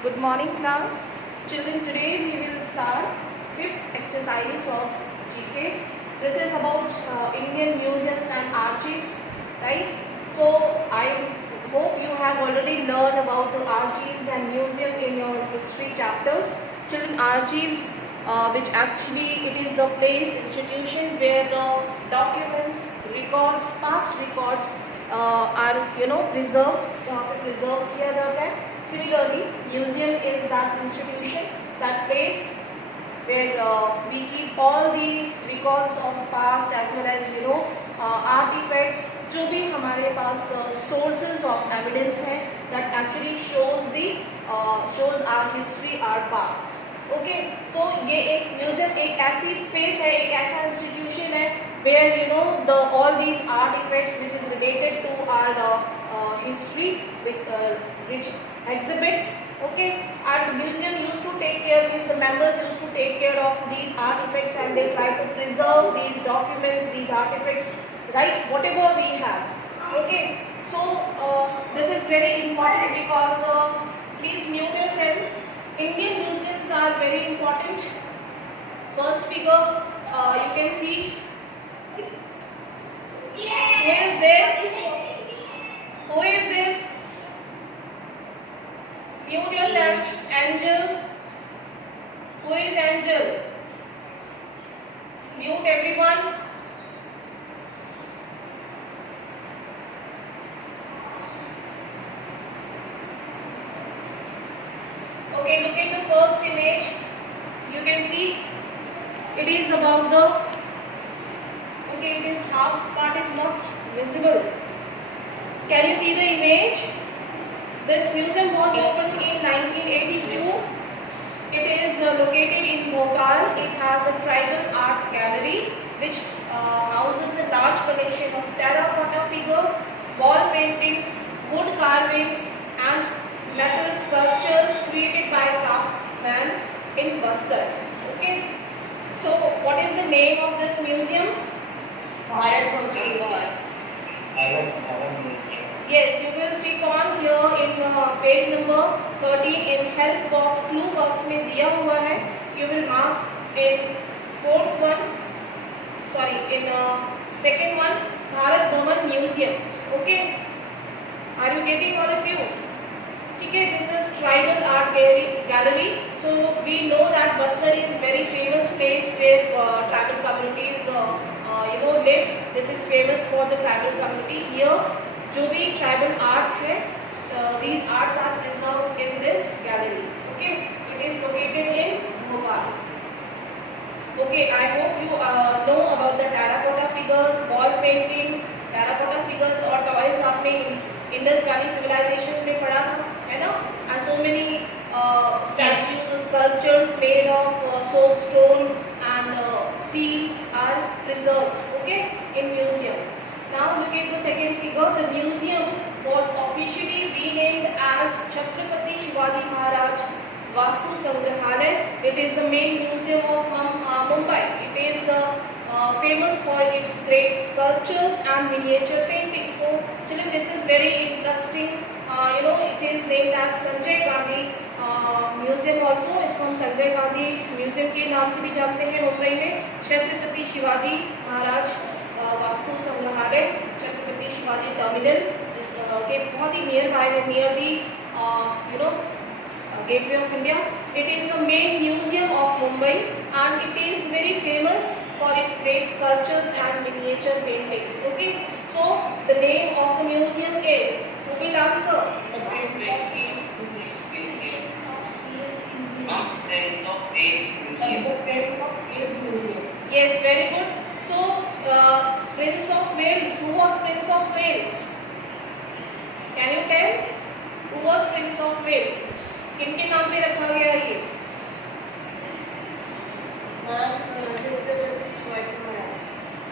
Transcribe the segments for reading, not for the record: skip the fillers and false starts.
Good morning, class. Children, today we will start fifth exercise of GK. This is about Indian museums and archives, right? So I hope you have already learned about the archives and museum in your history chapters. Children, archives, which actually it is the place, institution where the documents, records, past records are preserved, जहाँ पे preserved किया जाता है. Similarly, museum is that institution, that place where we keep all the records of past as well as artifacts, जो भी हमारे पास sources of evidence हैं that actually shows our history, our past. Okay so ये एक museum एक ऐसी space है, एक ऐसा इंस्टीट्यूशन है where the all these artifacts which is related to our history which exhibits, okay, and museum used to take care, means the members used to take care of these artifacts and they try to preserve these documents, these artifacts, right, whatever we have. Okay, so this is very important because please mute yourself. Indian museums are very important. First figure you can see. Who is this? Who is this? Mute yourself. Angel. Who is Angel? Mute everyone. Okay, look at the first image. You can see it is about the, okay, it is half part is not visible. Can you see the image? This museum was opened in 1982. It is located in Bhopal. It has a tribal art gallery which houses a large collection of terracotta figure, wall paintings, wood carvings and metal sculptures created by craftsmen in Bastar. Okay. So what is the name of this museum? Bharat Bhavan. Yes, you will click on here in page number 13 in help box, clue box में दिया हुआ है. You will mark in fourth one, sorry, in second one, Bharat Bhavan Museum. Okay, are you getting all of you? ठीक है, this is tribal art gallery. So we know that Bastar is very famous place where tribal communities live. This is famous for the tribal community. Here जो भी tribal art है, these arts are preserved in this gallery. Okay, it is located in Bhopal. Okay, I hope you know about the terracotta figures, wall paintings, terracotta figures और toys आपने Indus Valley civilization में पढ़ा था, है ना? And so many statues, sculptures made of soapstone and seals are preserved, okay, in museum. Now look at the second figure. The museum was officially renamed as Chhatrapati Shivaji Maharaj Vastu Sangrahalaya. It is the main museum of Mumbai. It is famous for its great sculptures and miniature paintings. So children, this is very interesting. It is named as Sanjay Gandhi Museum also. इसको हम Sanjay Gandhi museum के नाम से भी जानते हैं मुंबई में. छत्रपति शिवाजी महाराज वास्तु संग्रहालय, छत्रपति शिवाजी टर्मिनल के बहुत ही नियर बाय है, near the Gateway of India. It is the main museum of Mumbai and it is very famous for its great sculptures and miniature paintings. Okay, so the name of the museum is, who will answer? The Prince of Wales Museum. The Prince of Wales Museum. Yes, very good. So Prince of Wales. Who was Prince of Wales? Can you tell? Who was Prince of Wales? किनके नाम पे रखा गया ये? छत्रपति शिवाजी महाराज.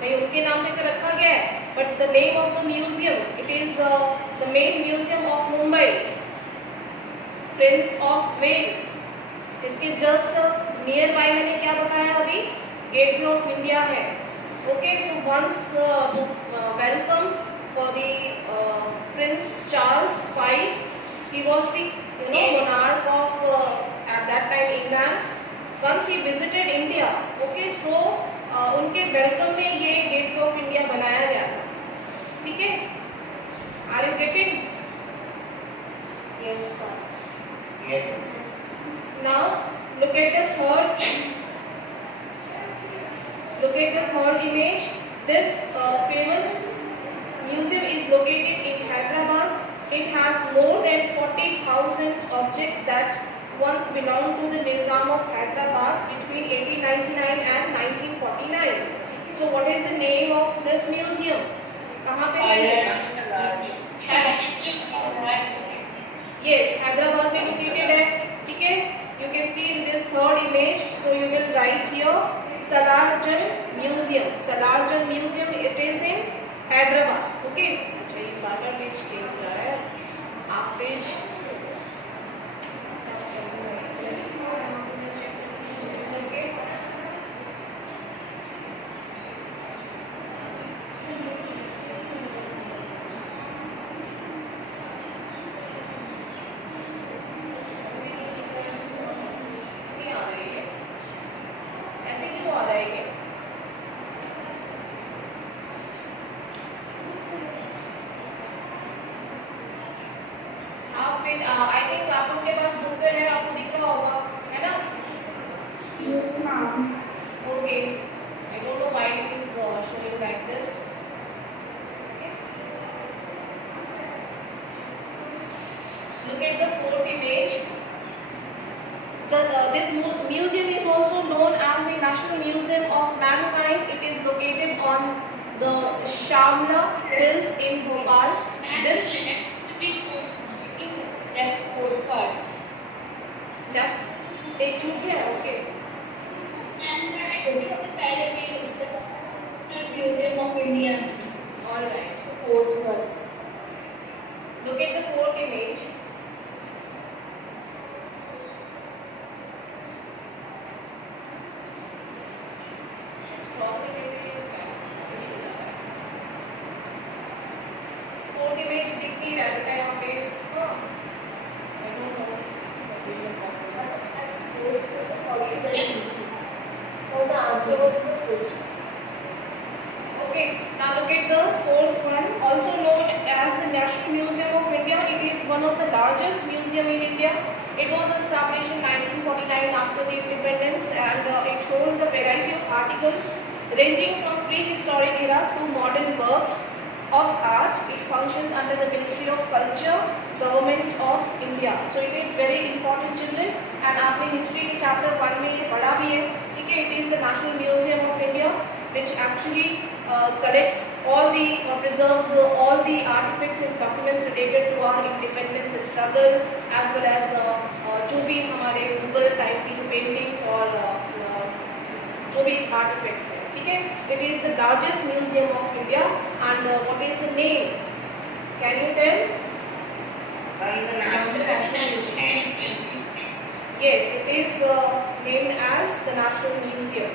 नहीं, उनके नाम पे तो रखा गया है, but the name of the museum, it is the main museum of Mumbai, Prince of Wales. इसके just near by मैंने क्या बताया अभी? Gateway of India है. Okay, so once welcome for the Prince Charles V He was the monarch of at that time England. Once he visited India, okay, so उनके welcome में ये gateway of India बनाया गया था. ठीक है, are you getting? Yes, sir. Yes. Now look at the third image. This famous museum is located in Hyderabad. It has more than 40,000 objects that once belonged to the Nizam of Hyderabad between 1899 and 1949. So what is the name of this museum? कहाँ पे है? Yes, Hyderabad में located है. ठीक है, you can see in this third image. So you will write here Salarjung Museum. Salarjung Museum, it is in Hyderabad. Okay. अच्छा, ये बार-बार पेज चेंज हो रहा है. आप पेज आई थिंक आप लोग के पास बुक है, आपको दिख रहा होगा, है ना? Yes, ma'am. Okay, I don't know why it is showing like this. Okay, look at the fourth image. This museum is also known as the National Museum of Mankind. It is located on the Shamla Hills in Bhopal. This Left fourth part. left एक छूट गया. Okay, And इससे पहले भी उसका National Museum of India. All right. Fourth one. Look at the fourth image. Fourth image दिख नहीं रहा बेटा यहाँ पे. हाँ, I don't know what is the problem. So the answer was in the question. Okay, now look at the fourth one, also known as the National Museum of India. It is one of the largest museum in India. It was established in 1949 after the independence, and it holds a variety of articles ranging from prehistoric era to modern works of art. It functions under the Ministry of Culture, Government of India. So it is very important, children. And आपने history के chapter 1 में ये पढ़ा भी है. ठीक है, it is the National Museum of India, which actually collects all the preserves all the artifacts and documents related to our independence struggle, as well as जो भी हमारे मुगल टाइप की जो पेंटिंग्स और जो भी artifacts हैं. ठीक है, it is the largest museum of India. And what is the name? Can you tell? And the National Museum. Yes, it is named as the National Museum.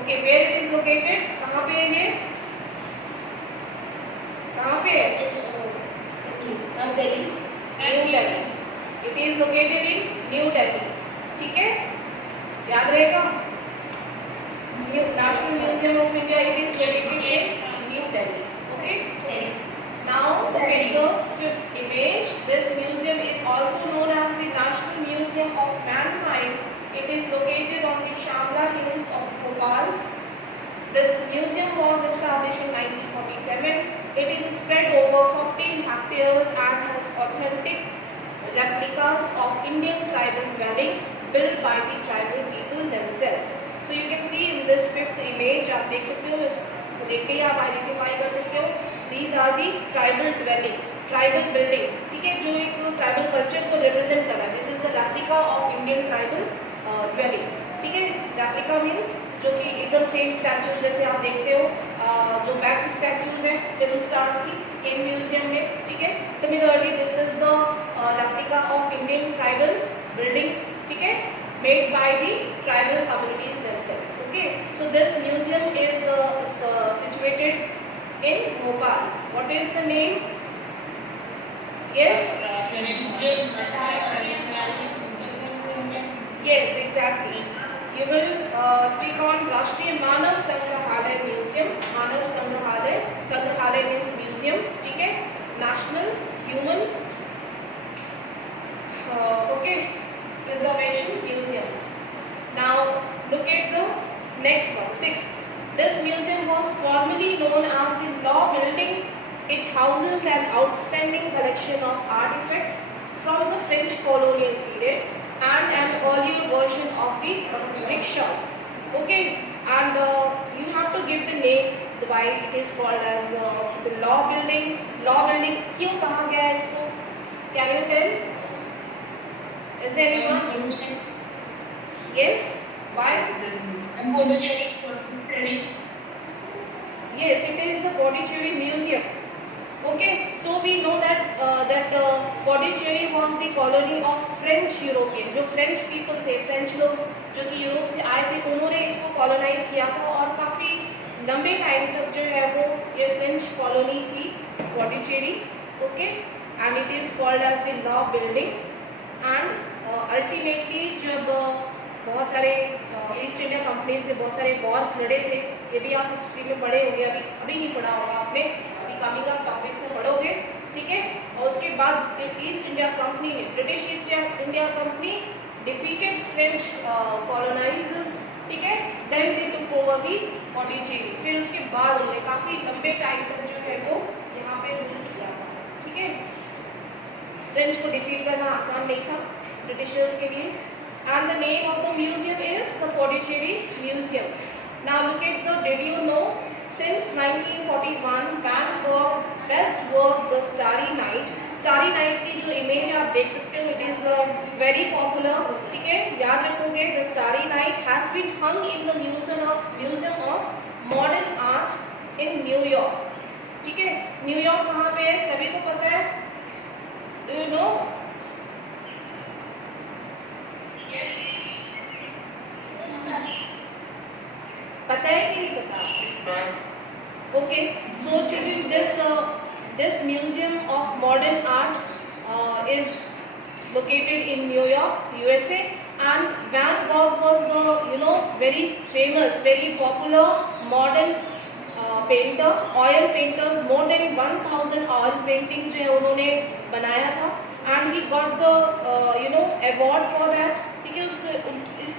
Okay, where it is located? कहाँ पे है ये? कहाँ पे है? Now Delhi. New Delhi. It is located in New Delhi. ठीक है, याद रहेगा. New National Museum of India. It is located in New Delhi. Okay. Now look at the fifth image. This museum is also known as the National Museum of Mankind. It is located on the Shamla Hills of Bhopal. This museum was established in 1947. It is spread over 40 hectares and has authentic replicas of Indian tribal dwellings built by the tribal people themselves. So you can see in this fifth image, आप देख सकते हो, इसको देख के ही आप identify कर सकते हो. These are the tribal dwellings, tribal building. ठीक है, जो एक tribal culture को represent कर रहा है. This is a replica of Indian tribal dwelling. ठीक है, replica means जो कि एकदम सेम स्टैचूज जैसे आप देखते हो, जो वैक्स स्टैचूज हैं फिल्म स्टार्स की केन म्यूजियम में. ठीक है, similarly this is the replica of Indian tribal building. ठीक है, made by the tribal communities themselves. Okay, so this museum is situated in Bhopal. What is the name? Yes, Yes, exactly. You will take on Rashtriya Manav Sangrahalay Museum. Manav Sangrahalay means museum. ठीक है? National Human okay Preservation Museum. Now look at the next one, sixth. This museum was formerly known as the Law Building. It houses an outstanding collection of artifacts from the French colonial period and an earlier version of the rickshaws. Okay, and you have to give the name why it is called as the Law Building. Law Building क्यों कहा गया है इसको? Can you tell? Is there anyone? Yes. Why? Yes, it is the Pondicherry Museum. Okay, so we know that Pondicherry was the colony of French European. जो French people थे, French लोग जो कि यूरोप से आए थे, उन्होंने इसको कॉलोनाइज किया था और काफ़ी लंबे टाइम तक जो है वो ये फ्रेंच कॉलोनी थी Pondicherry. Okay, and it is called as the Law Building. And ultimately जब बहुत सारे ईस्ट इंडिया कंपनी से बहुत सारे वॉर्स लड़े थे, ये भी आप हिस्ट्री में पढ़े होंगे, अभी नहीं पढ़ा होगा आपने, अभी कमिंग अप टॉपिक से पढ़ोगे, ठीक है। और उसके बाद ईस्ट इंडिया कंपनी ने, British East India Company defeated French colonisers, ठीक है, then they took over the Pondicherry. फिर उसके बाद उन्होंने काफ़ी लंबे टाइम तक जो है वो यहाँ पे रूल किया था, ठीक है। फ्रेंच को डिफीट करना आसान नहीं था ब्रिटिशर्स के लिए। And the name of the museum is the Pondicherry Museum. Now look at the, did you know, since 1941 Van Gogh best work The Starry Night. Starry Night की जो इमेज आप देख सकते हो, it is very popular, ठीक है, याद रखोगे। The Starry Night has been hung in the Museum of Modern Art in New York, ठीक है। न्यूयॉर्क कहाँ पे है, सभी को पता है? Do you know? पता है कि नहीं पता? Okay, so children, this Museum of Modern Art is located in New York, USA, and Van Gogh was the very famous, very popular modern painter, oil painters. More than 1000 oil paintings जो है उन्होंने बनाया था, and he got the award for that, ठीक है। उसको इस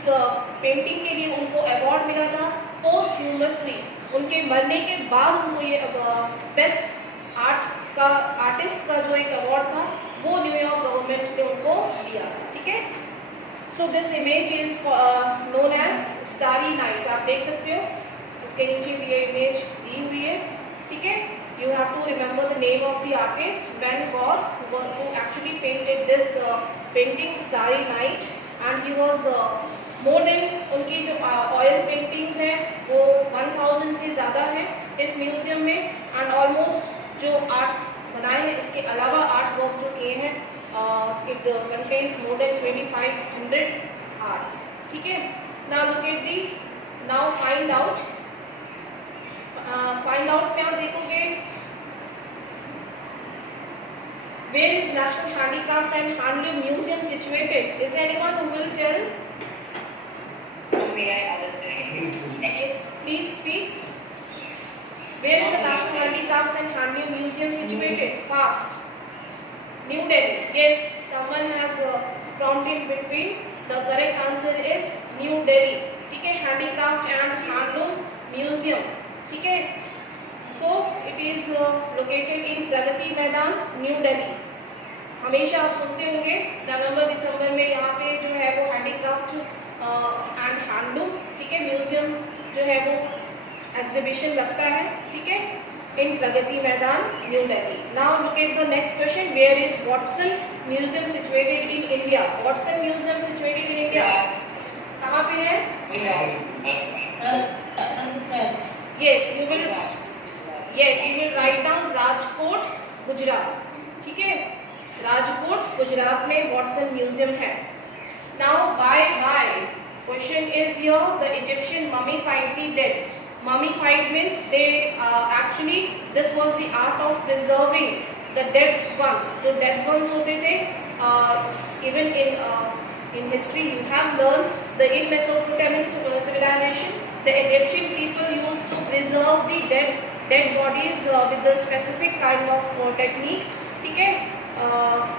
painting के लिए उनको अवार्ड मिला था पोस्टह्यूमसली, उनके मरने के बाद उनको ये बेस्ट आर्टिस्ट का जो एक अवार्ड था वो न्यूयॉर्क गवर्नमेंट ने उनको दिया था, ठीक है। So this image is known as Starry Night, आप देख सकते हो इसके नीचे भी ये इमेज दी हुई है, ठीक है। You have to remember the name of the artist, Van Gogh, who actually painted this painting Starry Night, and he was more than, उनकी जो ऑयल पेंटिंग्स हैं वो 1000 से ज़्यादा हैं इस म्यूज़ियम में, एंड ऑलमोस्ट जो आर्ट्स बनाए हैं इसके अलावा आर्ट वर्क जो किए हैं, it contains more than 2500 arts, ठीक है। Now look at the, now find out में आप देखोगे where is National Handicrafts and Handloom Museum situated? Is there anyone who will tell? May I understand? Yes, please speak. Where is the National Handicrafts and Handloom Museum situated? Fast. New Delhi. Yes, someone has prompt in between. The correct answer is New Delhi. ठीक है, Handicraft and Handloom Museum. ठीक है, so it is located in Pragati Maidan, New Delhi. हमेशा आप सुनते होंगे नवंबर दिसंबर में यहाँ पे जो है वो हैंडीक्राफ्ट एंड हैंडलूम, ठीक है, म्यूजियम जो है वो एग्जीबिशन लगता है, ठीक है, in Pragati Maidan, New Delhi. Now look at the next question, where is Watson Museum situated in India? Watson Museum situated in India कहाँ पे है? Yes, you will write down Rajkot, Gujarat, ठीक है, राजकोट गुजरात में वॉटसन म्यूजियम है। Now why? Question is here, the Egyptian mummified the dead. Mummified means they actually this was the art of preserving the dead ones. जो dead ones होते थे, even in history you have learned the in Mesopotamian civilization, the Egyptian people used to preserve the dead bodies with the specific kind of technique. ठीक है,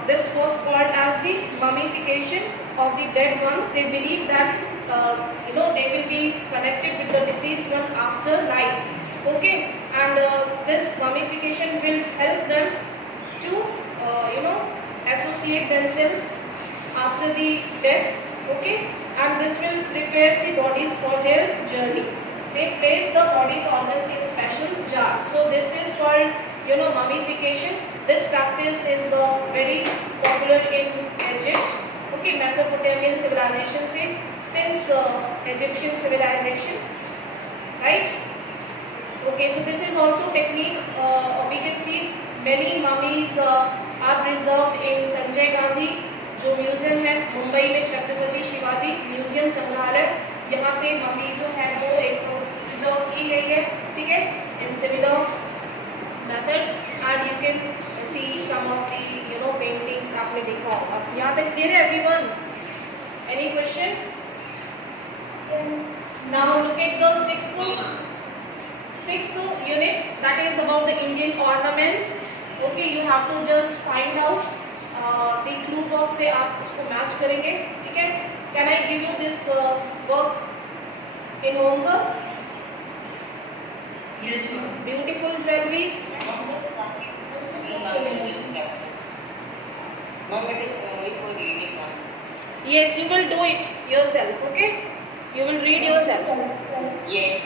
this was called as the mummification of the dead ones. They believe that they will be connected with the deceased one after life. Okay, and this mummification will help them to associate themselves after the death. Okay, and this will prepare the bodies for their journey. They place the body's organs in special jars. So this is called mummification. This practice is very popular in Egypt. Okay, Mesopotamian civilization से since Egyptian civilization, right? Okay, so this is also technique. We can see many mummies are preserved in Sanjay Gandhi जो museum है मुंबई में, Chhatrapati Shivaji museum संग्रहालय, यहाँ पे mummy जो है वो एक प्रिजर्व की गई है. ठीक है, in similar method, and you can see some of the paintings आपने देखा होगा. यहाँ तक क्लियर है everyone? Any question? Now look at the sixth unit, that is about the Indian ornaments. Okay, you have to just find out the clue box से आप इसको match करेंगे. ठीक है, can I give you this work in homework? Yes, ma'am. Beautiful jewelries. Yes, you will do it yourself. Okay, you will read yourself. Yes.